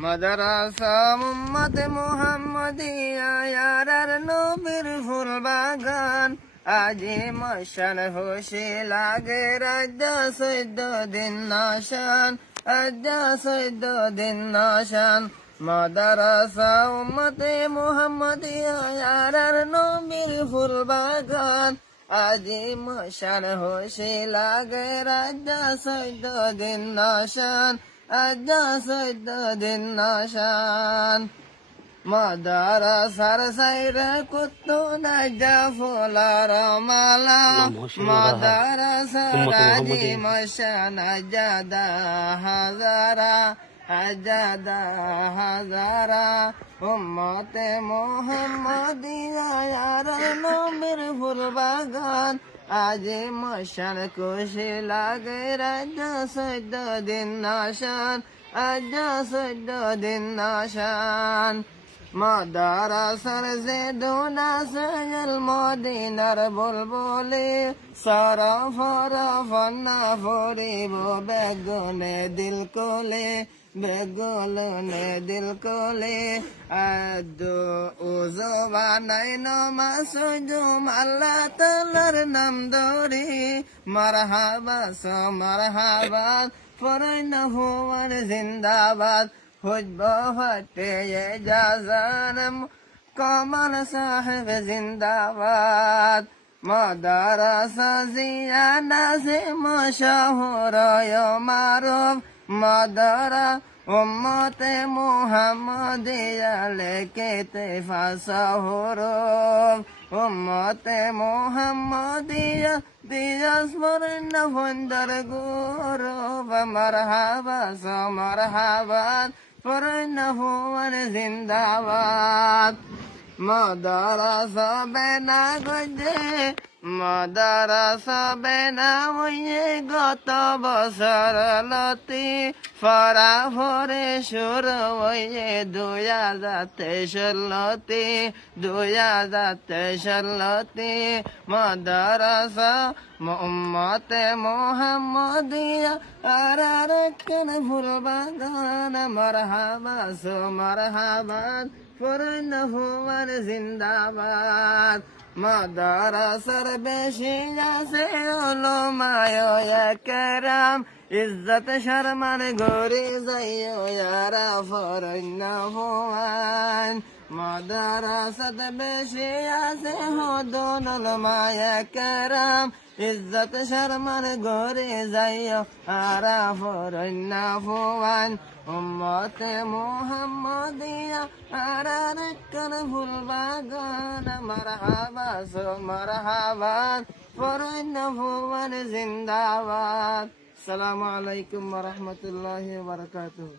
মাদ্রাসা উম্মত মুহাম্মদিয়া ইয়ারার নবীর ফুল বাগান আজি মশান হোসে লাগে রাজ্য 14 দিন নাশান রাজ্য 14 দিন নাশান মাদ্রাসা উম্মত মুহাম্মদিয়া ইয়ারার নবীর ফুল বাগান আজি মশান হোসে লাগে রাজ্য 14 দিন নাশান রাজ্য 14 দিন নাশান মাদ্রাসার সাইরে কুত্তু নাজা ফুলার মালা মাদ্রাসার আজি মশান আজাদা হাজারা আজাদা হাজারা উম্মতে মুহাম্মদিয়া ইয়ার নবীর ফুল বাগান আজি মশান খুশি লাগে রাজ্য 14 দিন নাশান রাজ্য 14 দিন নাশান মাদ্রাসার জেদুনা সজল মদিনার বুলবুলি সরফর ফন্না ফরিব বেগুনে দিল কোলে বেগুনে দিল কোলে আদু উজবানাই নমাজ জুম আল্লাহ তাআলার নাম ধরি মারহাবা মারহাবা ফরনা হুয়ার জিন্দাবাদ হুজব হটে জাজানম কমল সাহেব জিন্দাবাদ মাদ্রাসা জিয়ানা সে মশহুর মারুফ মাদ্রাসা উম্মতে মুহাম্মদিয়া লেকে তেফাসহুরুম উম্মতে মুহাম্মদিয়া দিয়াস মরন বন্দর গৌরব মারহাবা মারহাবা ফরনা হুয়ার জিন্দাবাদ মাদ্রাসা বেনা গজে মাদ্রাসা বেনা হয়ে গত বছর লতি ফরা ভরে সুর হয়ে 2013 মাদ্রাসা উম্মতে মুহাম্মদিয়া আর কেন ফুল বাগান মারহাবা মারহাবা ফরনা হুয়ার জিন্দাবাদ মাদ্রাসার বেশি আছে উলামায়ে কেরাম ইজ্জত শরমান গরি যাইও ইয়ারা ফরনা হুয়ান মাদ্রাসাত বেশি আছে হদন উলামায়ে কেরাম ইজ্জত শরমান গরি যাইও ইয়ারা ফরনা হুয়ান উম্মতে মুহাম্মদিয়া আর কান ফুল বাগান মারহাবা মারহাবা ফরনা হুয়ার জিন্দাবাদ আসসালামু আলাইকুম ওয়া রাহমাতুল্লাহি ওয়া বারাকাতুহু।